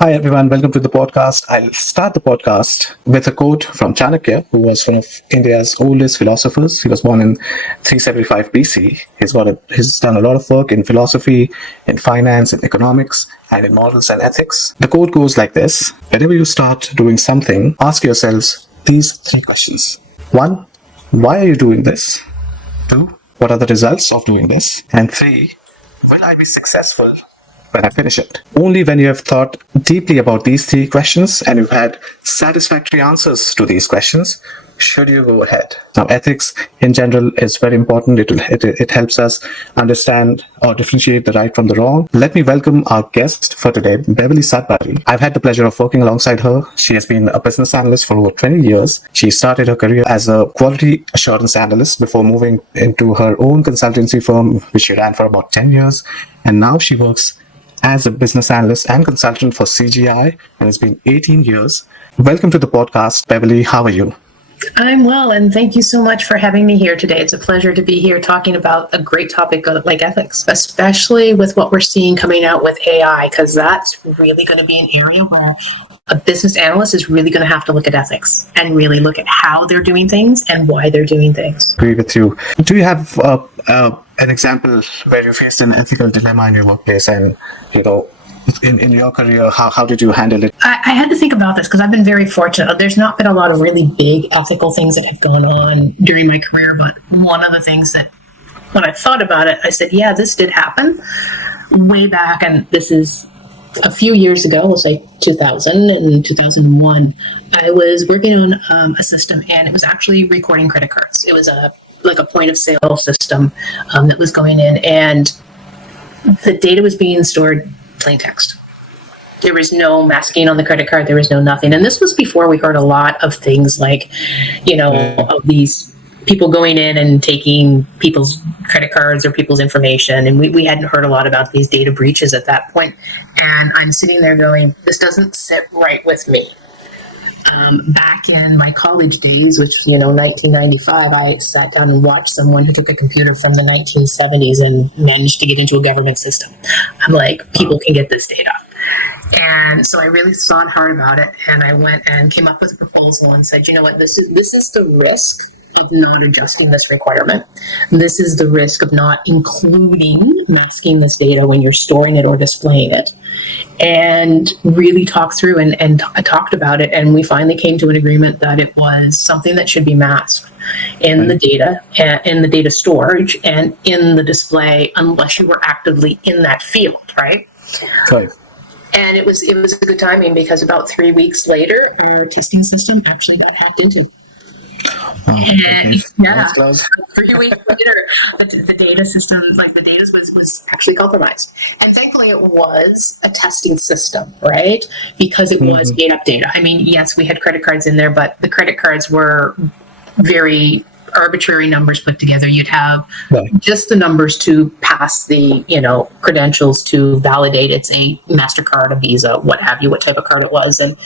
Hi, everyone. Welcome to the podcast. I'll start the podcast with a quote from Chanakya, who was one of India's oldest philosophers. He was born in 375 BC. He's done a lot of work in philosophy, in finance, in economics, and in morals and ethics. The quote goes like this: whenever you start doing something, ask yourselves these three questions. One, why are you doing this? Two, what are the results of doing this? And three, will I be successful when I finish it? Only when you have thought deeply about these three questions and you've had satisfactory answers to these questions should you go ahead. Now, ethics in general is very important. It helps us understand or differentiate the right from the wrong. Let me welcome our guest for today, Beverly Sudbury. I've had the pleasure of working alongside her. She has been a business analyst for over 20 years. She started her career as a quality assurance analyst before moving into her own consultancy firm, which she ran for about 10 years. And now she works as a business analyst and consultant for CGI, and it's been 18 years. Welcome to the podcast, Beverly. How are you? I'm well, and thank you so much for having me here today. It's a pleasure to be here talking about a great topic like ethics, especially with what we're seeing coming out with AI, because that's really going to be an area where a business analyst is really going to have to look at ethics and really look at how they're doing things and why they're doing things. Agree with you. Do you have an example where you faced an ethical dilemma in your workplace, and in your career, how did you handle it? I had to think about this because I've been very fortunate. There's not been a lot of really big ethical things that have gone on during my career, but one of the things that when I thought about it, I said, yeah, this did happen way back, and this is a few years ago, let's say 2000 and 2001. I was working on a system, and it was actually recording credit cards. It was like a point of sale system that was going in, and the data was being stored plain text. There was no masking on the credit card. There was no nothing. And this was before we heard a lot of things like, of these people going in and taking people's credit cards or people's information. And we hadn't heard a lot about these data breaches at that point. And I'm sitting there going, this doesn't sit right with me. Back in my college days, which, 1995, I sat down and watched someone who took a computer from the 1970s and managed to get into a government system. I'm like, people can get this data. And so I really thought hard about it, and I went and came up with a proposal and said, you know what, this is the risk of not adjusting this requirement. This is the risk of not including masking this data when you're storing it or displaying it. And really talked through and talked about it, and we finally came to an agreement that it was something that should be masked in the data, in the data storage, and in the display, unless you were actively in that field, right? Right. And it was a good timing because about 3 weeks later, our testing system actually got hacked into. And yeah, 3 weeks later, the data system, the data was actually compromised. And thankfully it was a testing system, right? Because it was made up data. I mean, yes, we had credit cards in there, but the credit cards were very arbitrary numbers put together. You'd have just the numbers to pass the, credentials to validate it's a MasterCard, a Visa, what have you, what type of card it was, and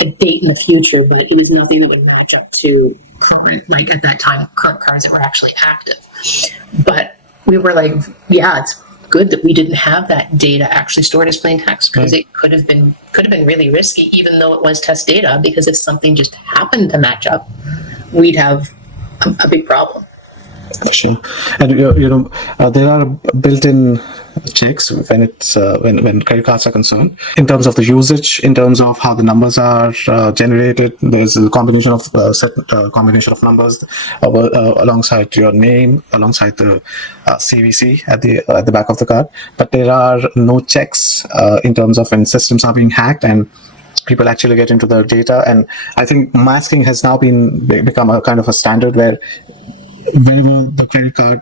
a date in the future, but it was nothing that would match up to current, at that time, current cards that were actually active. But we were like, yeah, it's good that we didn't have that data actually stored as plain text, because it could have been really risky, even though it was test data, because if something just happened to match up, we'd have a big problem. Sure. And there are built-in checks when it's when credit cards are concerned, in terms of the usage, in terms of how the numbers are generated. There's a combination of numbers alongside your name, alongside the CVC at the back of the card. But there are no checks in terms of when systems are being hacked and people actually get into the data. And I think masking has now become a kind of a standard where whenever the credit card,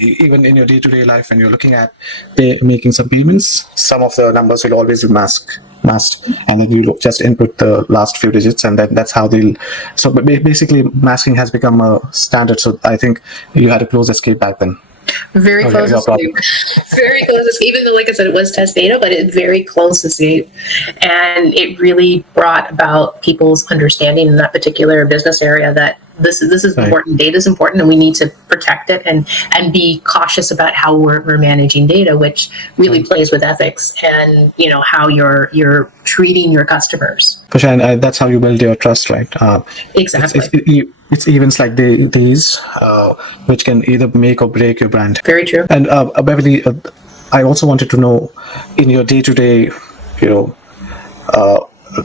even in your day-to-day life, when you're looking at making some payments, some of the numbers will always be masked, and then you just input the last few digits, and then that's how they'll. So basically, masking has become a standard. So I think you had a close escape back then. Very close escape. Very close escape. Even though, like I said, it was test data, but it's very close escape. And it really brought about people's understanding in that particular business area that This is Right. important. Data is important, and we need to protect it and be cautious about how we're managing data, which really plays with ethics and how you're treating your customers. For sure, and that's how you build your trust, right? Exactly. It's events like these which can either make or break your brand. Very true. And Beverly, I also wanted to know, in your day-to-day, you know,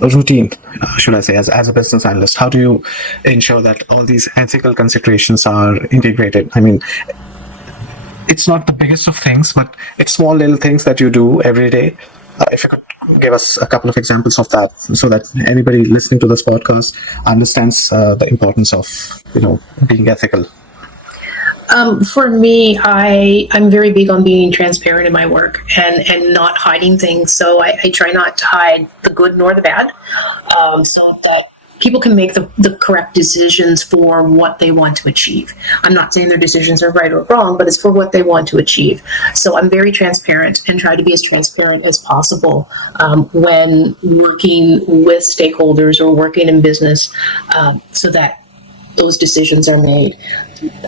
routine, should I say, as a business analyst, how do you ensure that all these ethical considerations are integrated? I mean, it's not the biggest of things, but it's small little things that you do every day. If you could give us a couple of examples of that, so that anybody listening to this podcast understands the importance of being ethical. For me, I'm very big on being transparent in my work and not hiding things. So I try not to hide the good nor the bad, so that people can make the correct decisions for what they want to achieve. I'm not saying their decisions are right or wrong, but it's for what they want to achieve. So I'm very transparent and try to be as transparent as possible when working with stakeholders or working in business, so that those decisions are made.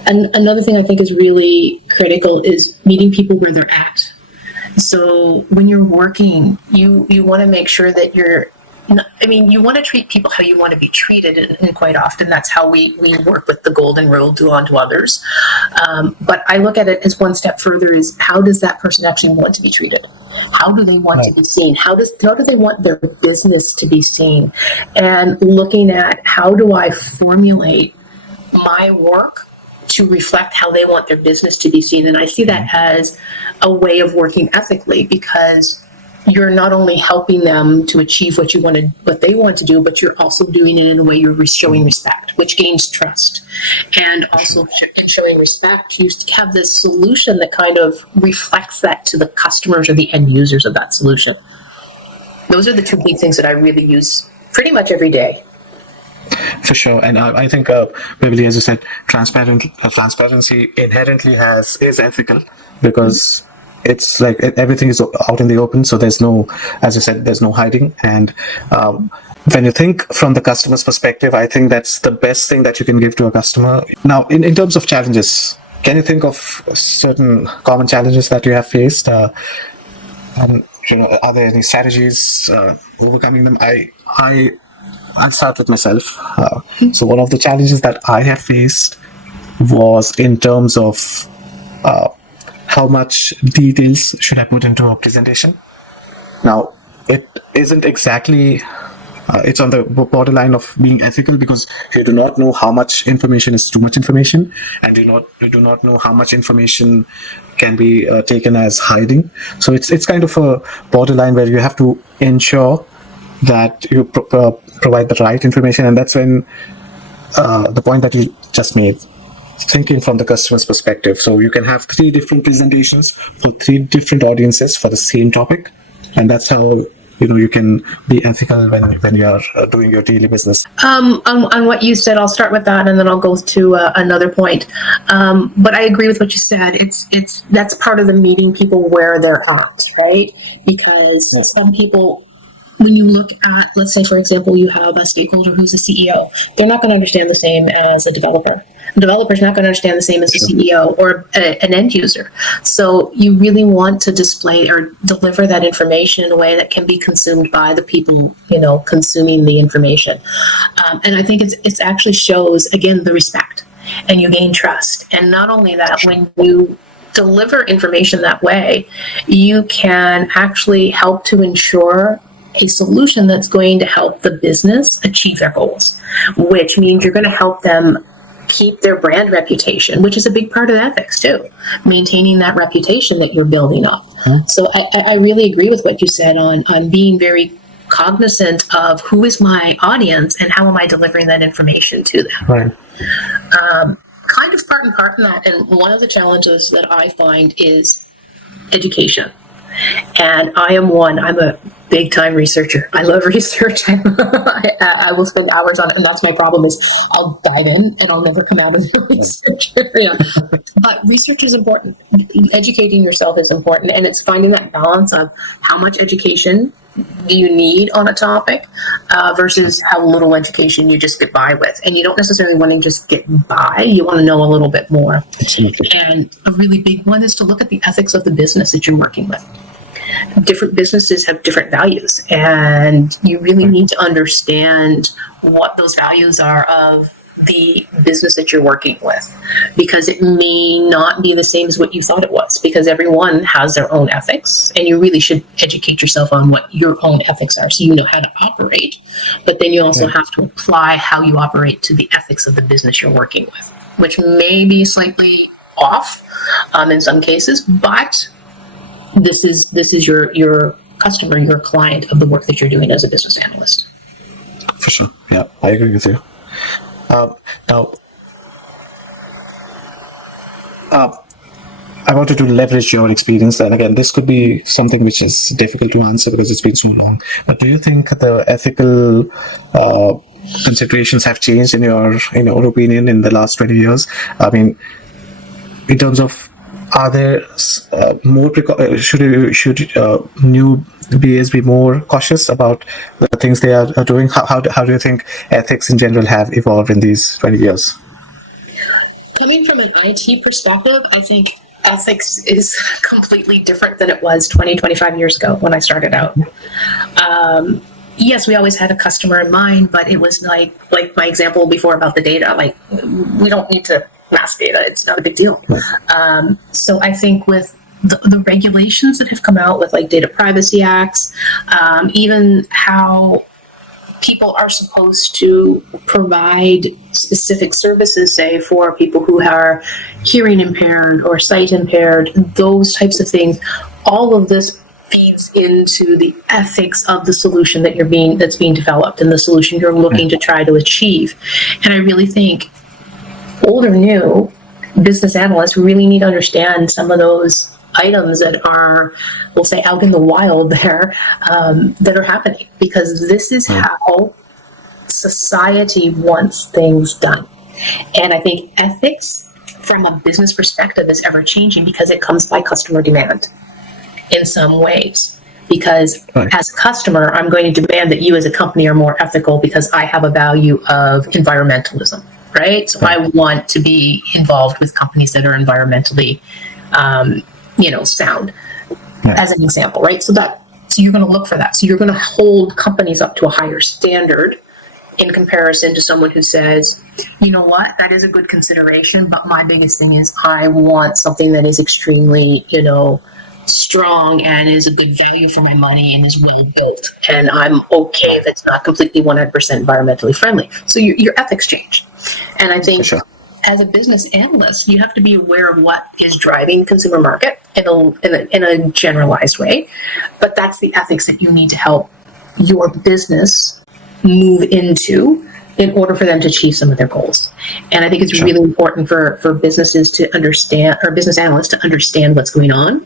And another thing I think is really critical is meeting people where they're at. So when you're working, you want to make sure that you want to treat people how you want to be treated, and quite often that's how we work with the golden rule, do unto others. But I look at it as one step further: is how does that person actually want to be treated? How do they want to be seen? How do they want their business to be seen? And looking at how do I formulate my work to reflect how they want their business to be seen. And I see that as a way of working ethically, because you're not only helping them to achieve what they want to do, but you're also doing it in a way you're showing respect, which gains trust. And also in showing respect, you have this solution that kind of reflects that to the customers or the end users of that solution. Those are the two big things that I really use pretty much every day. For sure, and I think, Beverly, as you said, transparency inherently is ethical, because it's like everything is out in the open. So there's no, as you said, there's no hiding. And when you think from the customer's perspective, I think that's the best thing that you can give to a customer. Now, in terms of challenges, can you think of certain common challenges that you have faced? Are there any strategies overcoming them? I'll start with myself. So one of the challenges that I have faced was in terms of how much details should I put into a presentation. Now, it isn't exactly, it's on the borderline of being ethical, because you do not know how much information is too much information, and you do not know how much information can be taken as hiding. So it's kind of a borderline where you have to ensure that you provide the right information. And that's when the point that you just made, thinking from the customer's perspective. So you can have 3 different presentations for 3 different audiences for the same topic, and that's how you can be ethical when you are doing your daily business. On what you said, I'll start with that, and then I'll go to another point. But I agree with what you said. That's part of the meeting people where they're at, right? Because some people, when you look at, let's say, for example, you have a stakeholder who's a CEO, they're not going to understand the same as a developer. A developer's not going to understand the same as a CEO or an end user. So you really want to display or deliver that information in a way that can be consumed by the people, consuming the information. And I think it actually shows, again, the respect, and you gain trust. And not only that, when you deliver information that way, you can actually help to ensure a solution that's going to help the business achieve their goals, which means you're going to help them keep their brand reputation, which is a big part of ethics too, maintaining that reputation that you're building up. So I really agree with what you said on being very cognizant of who is my audience and how am I delivering that information to them. Right. Kind of part and part in that. And one of the challenges that I find is education. And I'm a big time researcher. I love research. I will spend hours on it, and that's my problem is I'll dive in and I'll never come out of the research area. But research is important. Educating yourself is important, and it's finding that balance of how much education you need on a topic versus how little education you just get by with. And you don't necessarily want to just get by, you want to know a little bit more. Absolutely. And a really big one is to look at the ethics of the business that you're working with. Different businesses have different values, and you really need to understand what those values are of the business that you're working with, because it may not be the same as what you thought it was, because everyone has their own ethics, and you really should educate yourself on what your own ethics are so you know how to operate. But then you also have to apply how you operate to the ethics of the business you're working with, which may be slightly off in some cases, but this is your customer, your client of the work that you're doing as a business analyst. For sure. Yeah, I agree with you. Now, I wanted to leverage your experience, and again, this could be something which is difficult to answer because it's been so long. But do you think the ethical considerations have changed in your opinion in the last 20 years? I mean, in terms of, are there more should new BAs be more cautious about the things they are doing? How do you think ethics in general have evolved in these 20 years? Coming from an IT perspective, I think ethics is completely different than it was 20, 25 years ago when I started out. Yes, we always had a customer in mind, but it was like my example before about the data. Like, we don't need to mass data; it's not a big deal. So I think with the regulations that have come out with like data privacy acts, even how people are supposed to provide specific services, say for people who are hearing impaired or sight impaired, those types of things, all of this feeds into the ethics of the solution that's being developed and the solution you're looking to try to achieve. And I really think old or new business analysts really need to understand some of those items that are, we'll say, out in the wild there, that are happening, because this is how society wants things done. And I think ethics from a business perspective is ever changing because it comes by customer demand in some ways. Because as a customer, I'm going to demand that you as a company are more ethical because I have a value of environmentalism, right? So I want to be involved with companies that are environmentally sound, as an example, right? So you're going to look for that. So you're going to hold companies up to a higher standard in comparison to someone who says, you know what, that is a good consideration, but my biggest thing is I want something that is extremely, strong and is a good value for my money and is well built. And I'm okay if it's not completely 100% environmentally friendly. So your ethics change. And I think as a business analyst, you have to be aware of what is driving the consumer market in a generalized way. But that's the ethics that you need to help your business move into in order for them to achieve some of their goals. And I think it's really important for businesses to understand, or business analysts to understand what's going on.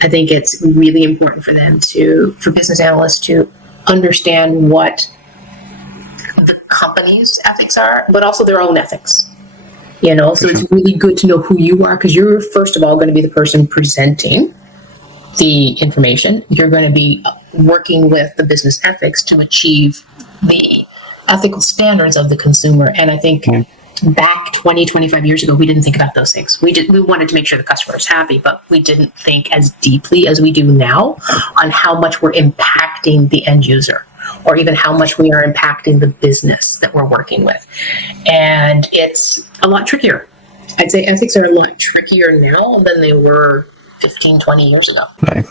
I think it's really important for business analysts to understand what the company's ethics are, but also their own ethics. So it's really good to know who you are, because you're first of all going to be the person presenting the information. You're going to be working with the business ethics to achieve the ethical standards of the consumer. And I think back 20, 25 years ago, we didn't think about those things. We wanted to make sure the customer was happy, but we didn't think as deeply as we do now on how much we're impacting the end user, or even how much we are impacting the business that we're working with. And it's a lot trickier. I'd say ethics are a lot trickier now than they were 15, 20 years ago. Right.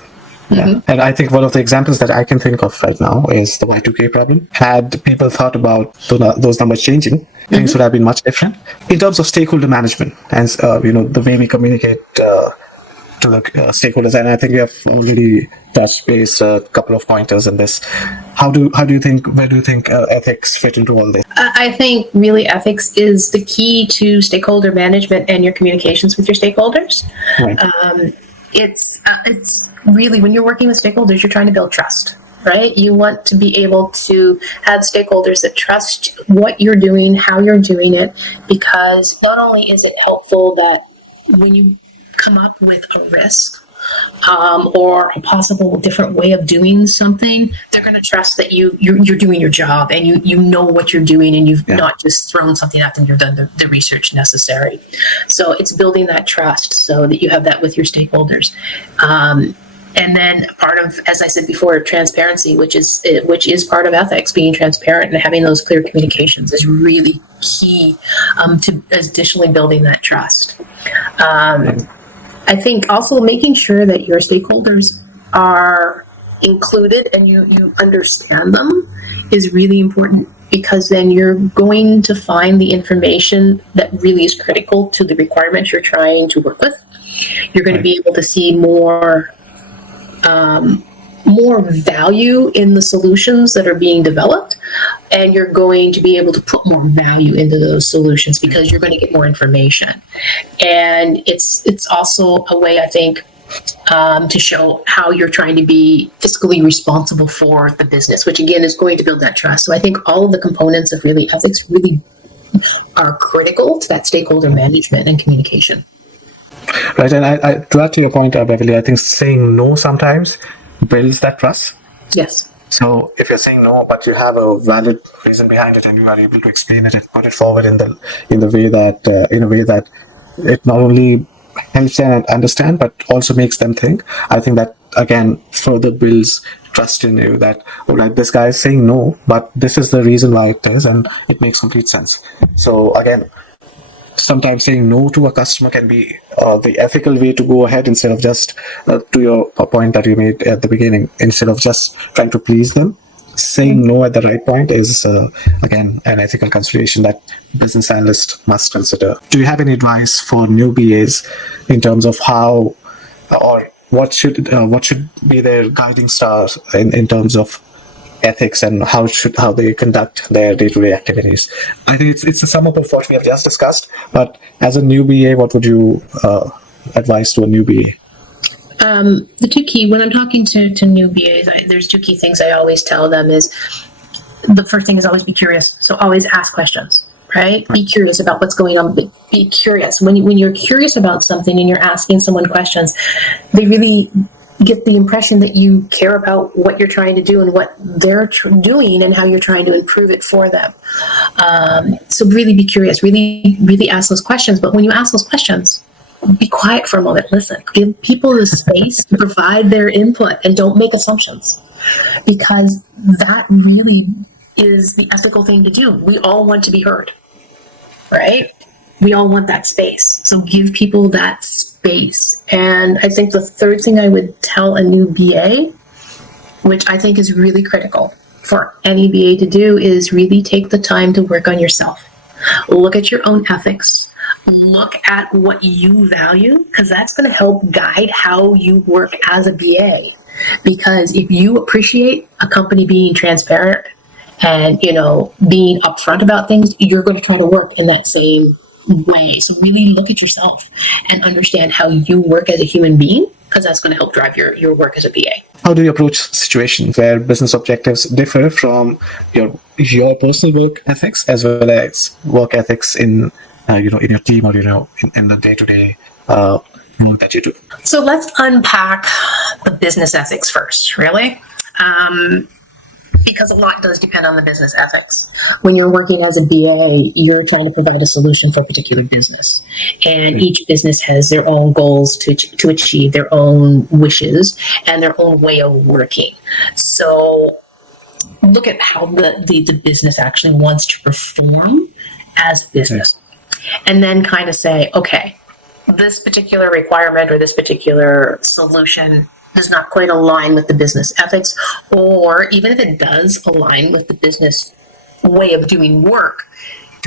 Yeah. And I think one of the examples that I can think of right now is the Y2K problem. Had people thought about those numbers changing, things would have been much different. In terms of stakeholder management and the way we communicate to the stakeholders, and I think we have already touched base a couple of pointers on this. Where do you think ethics fit into all this? I think really ethics is the key to stakeholder management and your communications with your stakeholders. Right. It's really, when you're working with stakeholders, you're trying to build trust, right? You want to be able to have stakeholders that trust what you're doing, how you're doing it, because not only is it helpful that when you come up with a risk or a possible different way of doing something, they're going to trust that you're doing your job and you know what you're doing, and you've not just thrown something at them. You've done the research necessary. So it's building that trust so that you have that with your stakeholders. And then part of, as I said before, transparency, which is part of ethics. Being transparent and having those clear communications is really key to additionally building that trust. I think also making sure that your stakeholders are included and you understand them is really important, because then you're going to find the information that really is critical to the requirements you're trying to work with. You're going to be able to see more value in the solutions that are being developed, and you're going to be able to put more value into those solutions because you're going to get more information. And it's also a way, I think, to show how you're trying to be fiscally responsible for the business, which again is going to build that trust. So I think all of the components of really ethics really are critical to that stakeholder management and communication. Right, and I to add to your point, Beverly, I think saying no sometimes builds that trust. Yes. So if you're saying no, but you have a valid reason behind it, and you are able to explain it and put it forward in a way that it not only helps them understand but also makes them think, I think that again further builds trust in you, that all right, this guy is saying no, but this is the reason why it is, and it makes complete sense. So again, sometimes saying no to a customer can be the ethical way to go ahead, instead of just, to your point that you made at the beginning, instead of just trying to please them, saying no at the right point is, again, an ethical consideration that business analysts must consider. Do you have any advice for new BAs in terms of how, or what should be their guiding stars in terms of ethics, and how they conduct their day-to-day activities? I think it's a sum up of what we have just discussed, but as a new BA, what would you advise to a new BA? The two key, when I'm talking to new BAs, there's two key things I always tell them is, the first thing is always be curious. So always ask questions, right? Be curious about what's going on. Be curious. When you're curious about something and you're asking someone questions, they really get the impression that you care about what you're trying to do and what they're doing and how you're trying to improve it for them. So really be curious, really ask those questions. But when you ask those questions, be quiet for a moment, listen, give people the space to provide their input, and don't make assumptions, because that really is the ethical thing to do. We all want to be heard, right? We all want that space. So give people that space. And I think the third thing I would tell a new BA, which I think is really critical for any BA to do, is really take the time to work on yourself. Look at your own ethics. Look at what you value, because that's going to help guide how you work as a BA. Because if you appreciate a company being transparent and, being upfront about things, you're going to try to work in that same way. So really look at yourself and understand how you work as a human being, because that's going to help drive your work as a BA. How do you approach situations where business objectives differ from your personal work ethics as well as work ethics in your team, or in the day-to-day work that you do? So let's unpack the business ethics first, really. Because a lot does depend on the business ethics. When you're working as a BA, you're trying to provide a solution for a particular business. And each business has their own goals to achieve, their own wishes, and their own way of working. So look at how the business actually wants to perform as a business. And then kind of say, okay, this particular requirement or this particular solution does not quite align with the business ethics, or even if it does align with the business way of doing work,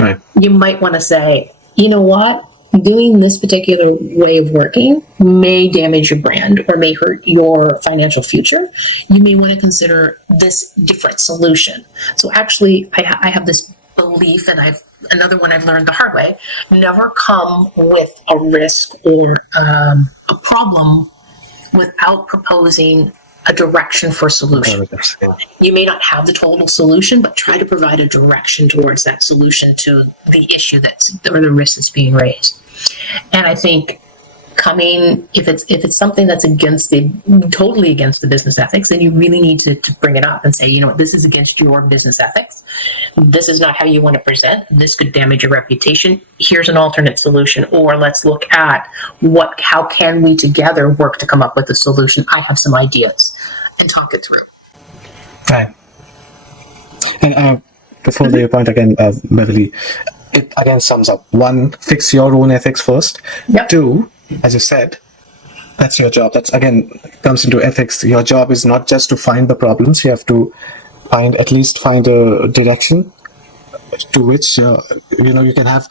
right, you might want to say, you know what, doing this particular way of working may damage your brand or may hurt your financial future. You may want to consider this different solution. So actually, I have this belief, and another one I've learned the hard way: never come with a risk or a problem without proposing a direction for solution. You may not have the total solution, but try to provide a direction towards that solution to the issue or the risk that's being raised. And I think if it's something that's totally against the business ethics, then you really need to bring it up and say, this is against your business ethics. This is not how you want to present. This could damage your reputation. Here's an alternate solution. Or let's look at how can we together work to come up with a solution. I have some ideas, and talk it through. Right. And before the point again, Beverly, it again sums up. 1, fix your own ethics first. Yep. 2, as you said, that's your job. That's again comes into ethics. Your job is not just to find the problems. You have to find a direction to which you can have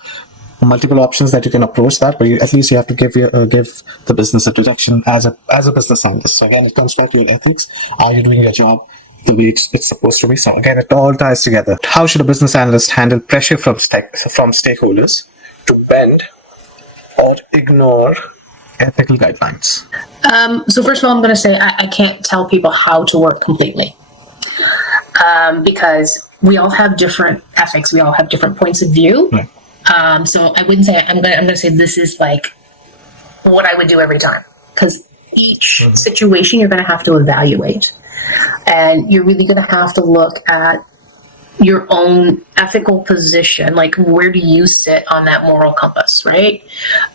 multiple options that you can approach that, but at least you have to give the business a direction as a business analyst. So again, it comes back to your ethics. Are you doing your job the way it's supposed to be? So again, it all ties together. How should a business analyst handle pressure from stakeholders to bend or ignore ethical guidelines? So first of all, I'm going to say I can't tell people how to work completely, because we all have different ethics. We all have different points of view. Right. So I wouldn't say I'm going to say this is like what I would do every time, because each situation you're going to have to evaluate, and you're really going to have to look at your own ethical position, like where do you sit on that moral compass, right?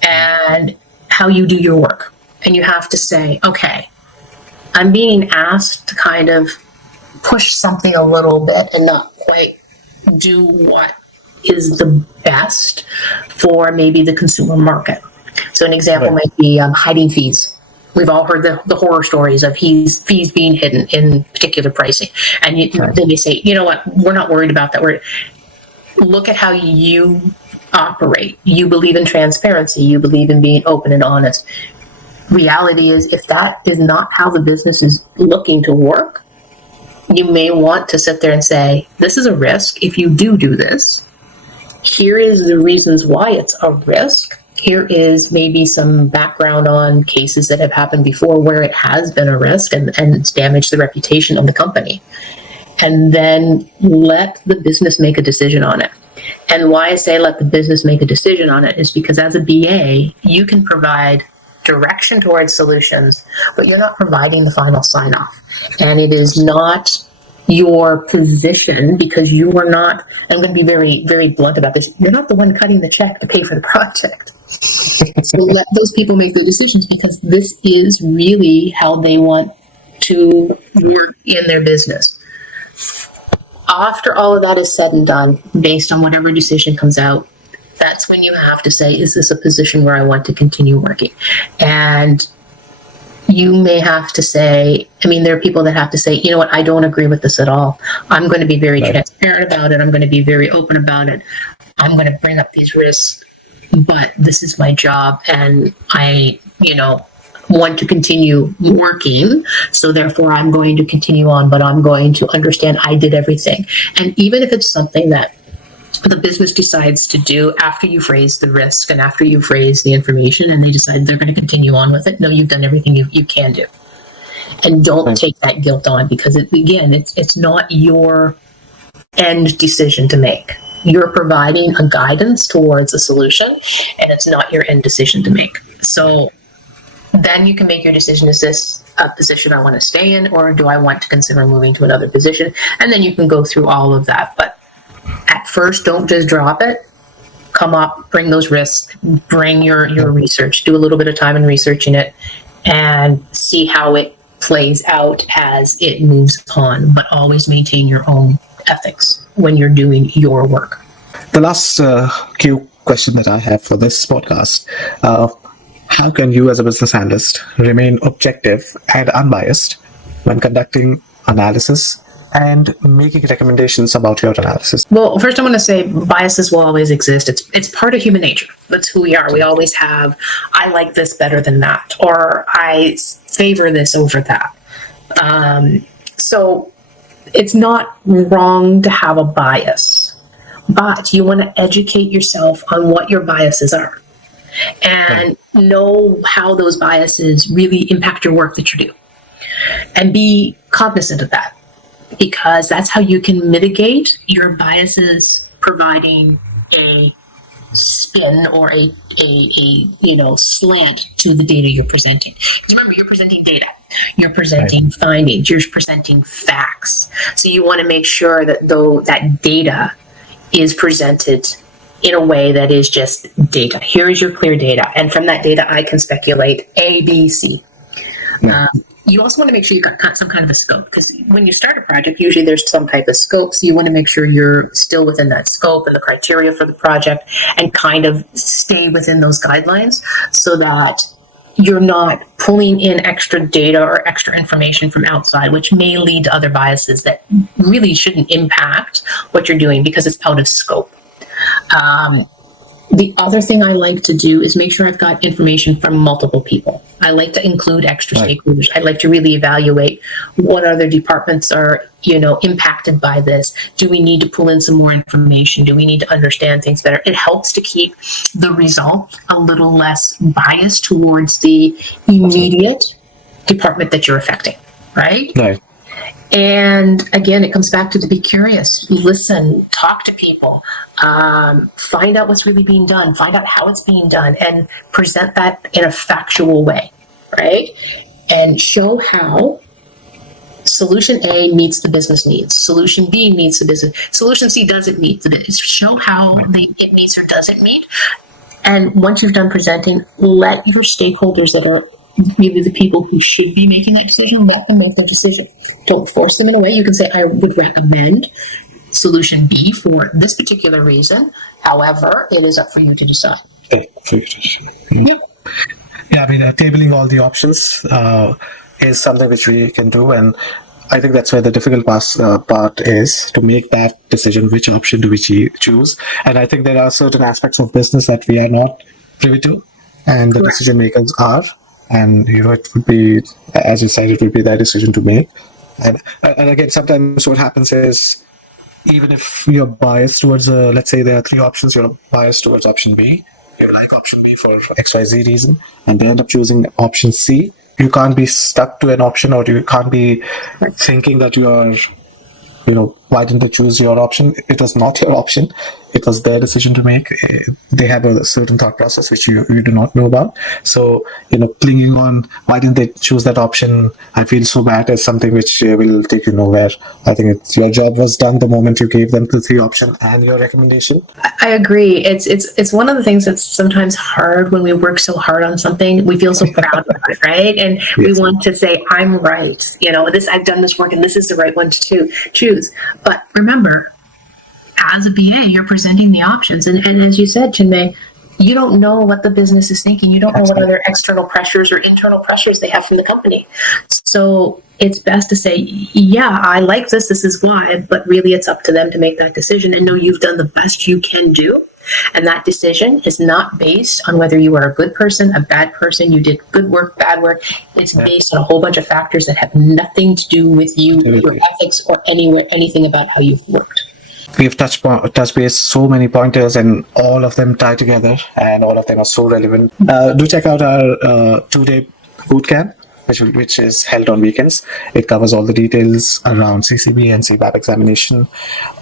And how you do your work. And you have to say, okay, I'm being asked to kind of push something a little bit and not quite do what is the best for maybe the consumer market. So an example might be hiding fees. We've all heard the horror stories of fees being hidden in particular pricing. And then they say, you know what, we're not worried about that. Look at how you operate. You believe in transparency. You believe in being open and honest. Reality is, if that is not how the business is looking to work, you may want to sit there and say, this is a risk. If you do this, here is the reasons why it's a risk. Here is maybe some background on cases that have happened before where it has been a risk and it's damaged the reputation of the company. And then let the business make a decision on it. And why I say let the business make a decision on it is because as a BA, you can provide direction towards solutions, but you're not providing the final sign-off. And it is not your position, because you are not, I'm going to be very, very blunt about this, you're not the one cutting the check to pay for the project. So let those people make the decisions, because this is really how they want to work in their business. After all of that is said and done, based on whatever decision comes out, that's when you have to say, is this a position where I want to continue working? And you may have to say, there are people that have to say, you know what, I don't agree with this at all. I'm going to be very transparent about it. I'm going to be very open about it. I'm going to bring up these risks, but this is my job, and I, want to continue working. So therefore I'm going to continue on, but I'm going to understand I did everything. And even if it's something that the business decides to do after you've raised the risk and after you've raised the information and they decide they're going to continue on with it, no, you've done everything you can do. And don't take that guilt on, because it's not your end decision to make. You're providing a guidance towards a solution, and it's not your end decision to make. So then you can make your decision. Is this a position I want to stay in, or do I want to consider moving to another position? And then you can go through all of that. But at first, don't just drop it. Come up, bring those risks, bring your research, do a little bit of time in researching it, and see how it plays out as it moves on. But always maintain your own ethics when you're doing your work. The last Q question that I have for this podcast, how can you as a business analyst remain objective and unbiased when conducting analysis and making recommendations about your analysis? Well, first I want to say biases will always exist. It's part of human nature. That's who we are. We always have, I like this better than that, or I favor this over that. So it's not wrong to have a bias, but you want to educate yourself on what your biases are and know how those biases really impact your work that you do, and be cognizant of that, because that's how you can mitigate your biases, providing a spin or a slant to the data you're presenting. Because remember, you're presenting data, you're presenting findings, you're presenting facts. So you want to make sure that though that data is presented in a way that is just data. Here is your clear data, and from that data, I can speculate A, B, C. You also want to make sure you've got some kind of a scope, because when you start a project, usually there's some type of scope. So you want to make sure you're still within that scope and the criteria for the project, and kind of stay within those guidelines so that you're not pulling in extra data or extra information from outside, which may lead to other biases that really shouldn't impact what you're doing because it's out of scope. The other thing I like to do is make sure I've got information from multiple people. I like to include extra stakeholders. I like to really evaluate what other departments are, impacted by this. Do we need to pull in some more information? Do we need to understand things better? It helps to keep the result a little less biased towards the immediate department that you're affecting, right? Right. And again, it comes back to be curious, listen, talk to people, find out what's really being done, find out how it's being done, and present that in a factual way, right? And show how solution A meets the business needs, solution B meets the business, solution C doesn't meet the business. Show how it meets or doesn't meet. And once you've done presenting, let your stakeholders that are really the people who should be making that decision, let them make their decision. Don't force them in a way. You can say, I would recommend solution B for this particular reason. However, it is up for you to decide. Yeah, I mean, tabling all the options is something which we can do, and I think that's where the difficult part is, to make that decision, which option do we choose. And I think there are certain aspects of business that we are not privy to, and the decision makers are. And it would be, as you said, it would be their decision to make. And again, sometimes what happens is, even if you're biased towards, let's say there are 3 options, you're biased towards option B, you like option B for XYZ reason, and they end up choosing option C, you can't be stuck to an option, or you can't be thinking that you are, why didn't they choose your option? It was not your option. It was their decision to make. They have a certain thought process which you do not know about. So, clinging on, why didn't they choose that option? I feel so bad, is something which will take you nowhere. I think your job was done the moment you gave them the 3 option and your recommendation. I agree. It's one of the things that's sometimes hard when we work so hard on something. We feel so proud of it, right? And we want to say, I'm right. I've done this work, and this is the right one to choose. But remember, as a BA, you're presenting the options. And as you said, Chinmay, you don't know what the business is thinking. You don't know what other external pressures or internal pressures they have from the company. So it's best to say, yeah, I like this. This is why. But really, it's up to them to make that decision, and know you've done the best you can do. And that decision is not based on whether you are a good person, a bad person, you did good work, bad work. It's based on a whole bunch of factors that have nothing to do with you, your ethics, or anything about how you've worked. We've touched base so many pointers, and all of them tie together, and all of them are so relevant. Do check out our 2-day bootcamp, which is held on weekends. It covers all the details around CCB and CBAP examination.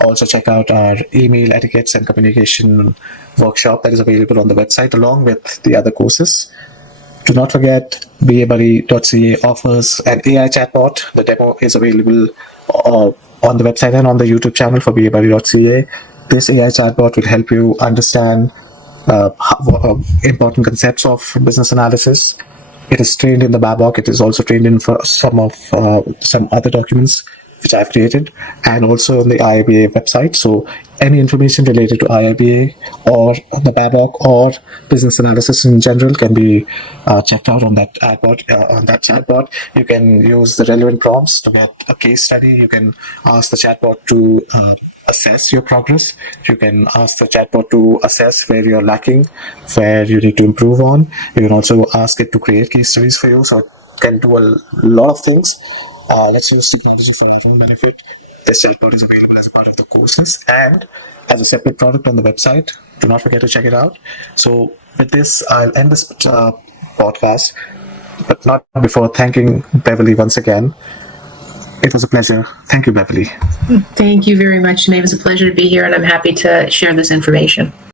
Also check out our email etiquettes and communication workshop that is available on the website, along with the other courses. Do not forget, babuddy.ca offers an AI chatbot. The demo is available on the website and on the YouTube channel for babuddy.ca. This AI chatbot will help you understand important concepts of business analysis. It is trained in the Babok. It is also trained in for some other documents which I've created, and also on the IIBA website. So any information related to IIBA or the Babok or business analysis in general can be checked out on that chatbot. You can use the relevant prompts to get a case study. You can ask the chatbot to assess your progress. You can ask the chatbot to assess where you're lacking, where you need to improve on. You can also ask it to create case studies for you, so it can do a lot of things. Let's use technology for our own benefit. This chatbot is available as a part of the courses and as a separate product on the website. Do not forget to check it out. So with this, I'll end this podcast, but not before thanking Beverly once again. It was a pleasure. Thank you, Beverly. Thank you very much, Chinmay. It was a pleasure to be here, and I'm happy to share this information.